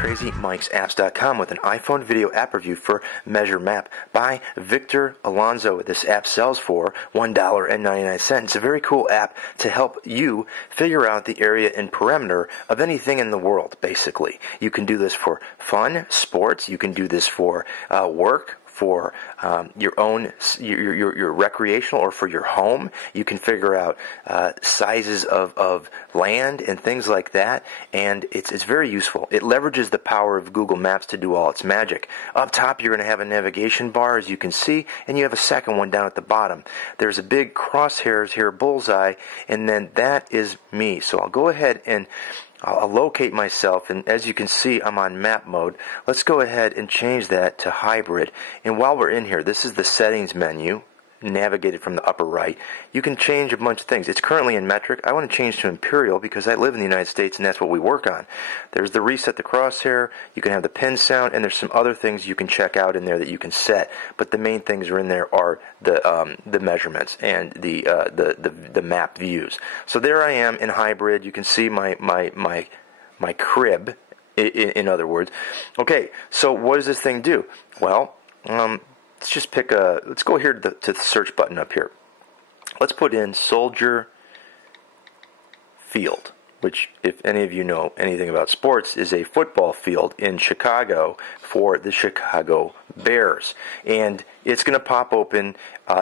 CrazyMikesapps.com with an iPhone video app review for Measure Map by Victor Alonso. This app sells for $1.99. It's a very cool app to help you figure out the area and perimeter of anything in the world, basically. You can do this for fun, sports. You can do this for work, for your own, your recreational, or for your home. You can figure out sizes of land and things like that, and it's very useful. It leverages the power of Google Maps to do all its magic. Up top, you're going to have a navigation bar, as you can see, and you have a second one down at the bottom. There's a big crosshairs here, bullseye, and then that is me. So I'll go ahead and I'll locate myself, and as you can see, I'm on map mode. Let's go ahead and change that to hybrid. And while we're in here, this is the settings menu, navigated from the upper right. You can change a bunch of things. It's currently in metric. I want to change to imperial because I live in the United States and that's what we work on. There's the reset the crosshair. You can have the pin sound, and there's some other things you can check out in there that you can set. But the main things are in there are the measurements and the map views. So there I am in hybrid. You can see my crib, in other words. Okay, so what does this thing do? Well, let's just pick let's go here to the search button up here. Let's put in Soldier Field, which, if any of you know anything about sports, is a football field in Chicago for the Chicago Bears. And it's going to pop open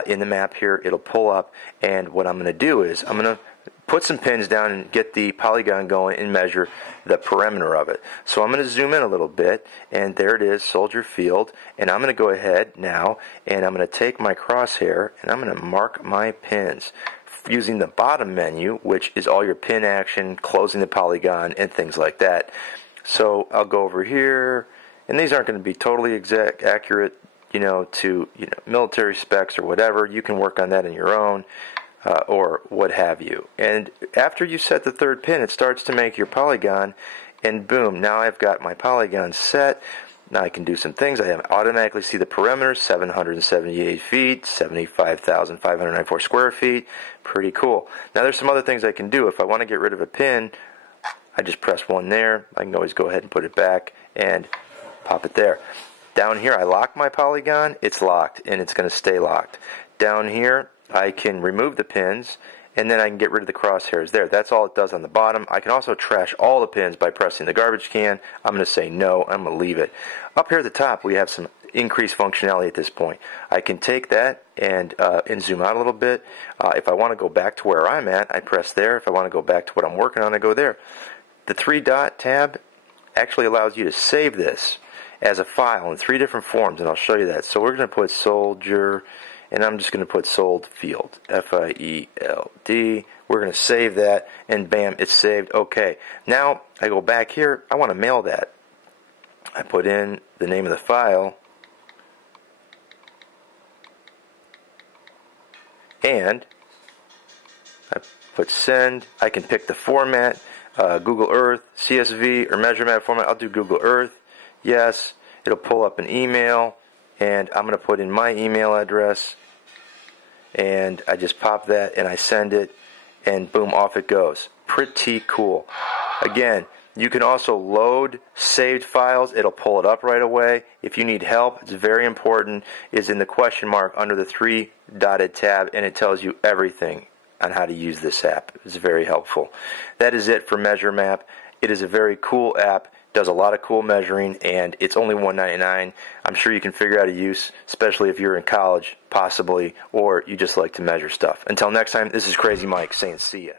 in the map here. It'll pull up, and what I'm going to do is I'm going to put some pins down and get the polygon going and measure the perimeter of it. So I'm going to zoom in a little bit, and there it is, Soldier Field. And I'm going to go ahead now, and I'm going to take my crosshair, and I'm going to mark my pins using the bottom menu, which is all your pin action, closing the polygon, and things like that. So I'll go over here, and these aren't going to be totally accurate, to military specs or whatever. You can work on that on your own. Or what have you. And after you set the third pin, it starts to make your polygon, and boom, now I've got my polygon set. Now I can do some things. I automatically see the perimeter, 778 feet, 75,594 square feet. Pretty cool. Now there's some other things I can do. If I want to get rid of a pin, I just press one there. I can always go ahead and put it back and pop it there. Down here, I lock my polygon. It's locked, and it's going to stay locked. Down here, I can remove the pins, and then I can get rid of the crosshairs there. That's all it does on the bottom. I can also trash all the pins by pressing the garbage can. I'm going to say no. I'm going to leave it. Up here at the top, we have some increased functionality at this point. I can take that and zoom out a little bit. If I want to go back to where I'm at, I press there. If I want to go back to what I'm working on, I go there. The 3-dot tab actually allows you to save this as a file in 3 different forms, and I'll show you that. So we're going to put Soldier, and I'm just going to put Sold Field, F-I-E-L-D. We're going to save that, and bam, it's saved. Okay, now I go back here. I want to mail that. I put in the name of the file, and I put send. I can pick the format, Google Earth, CSV, or Measure Map format. I'll do Google Earth. Yes, it'll pull up an email, and I'm going to put in my email address, and I just pop that and I send it, and boom, off it goes. Pretty cool. Again, you can also load saved files. It'll pull it up right away. If you need help, it's very important, is in the question mark under the 3-dotted tab, and it tells you everything on how to use this app. It's very helpful. That is it for Measure Map. It is a very cool app. Does a lot of cool measuring, and it's only $1.99. I'm sure you can figure out a use, especially if you're in college, possibly, or you just like to measure stuff. Until next time, this is Crazy Mike saying see ya.